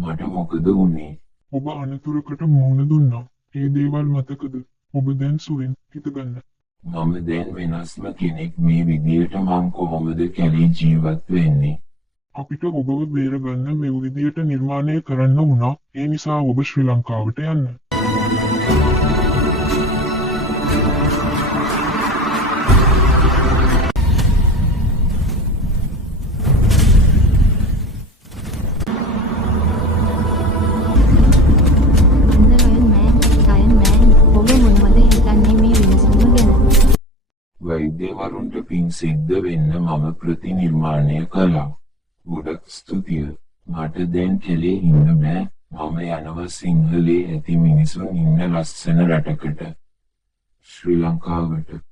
මට මොකද වුනේ? ඔබ අනතුරකට මුහුණ දුන්නා. ඒ දේවල් මතකද? ඔබ දැන් සුවෙන් හිතගන්න. මම දැන් වෙනස්ම කෙනෙක්. මේ විදියට මං කොහොමද කැලේ ජීවත් වෙන්නේ? අපිට ඔබව බේරගන්න මේ විදියට නිර්මාණය කරන්න වුණා. ඒ නිසා ඔබ ශ්‍රී ලංකාවට යන්න. වෛද්‍යවරුන්ට පින් සිද්ධ වෙන්න මම ප්‍රතිනිර්මාණය කළා. ගොඩක් ස්තුතියි. මට දැන් කැලේ ඉන්න බෑ. මම යනවා සිංහලේ ඇති මිනිසුන් ඉන්න ලස්සන රටකට. ශ්‍රී ලංකාවට.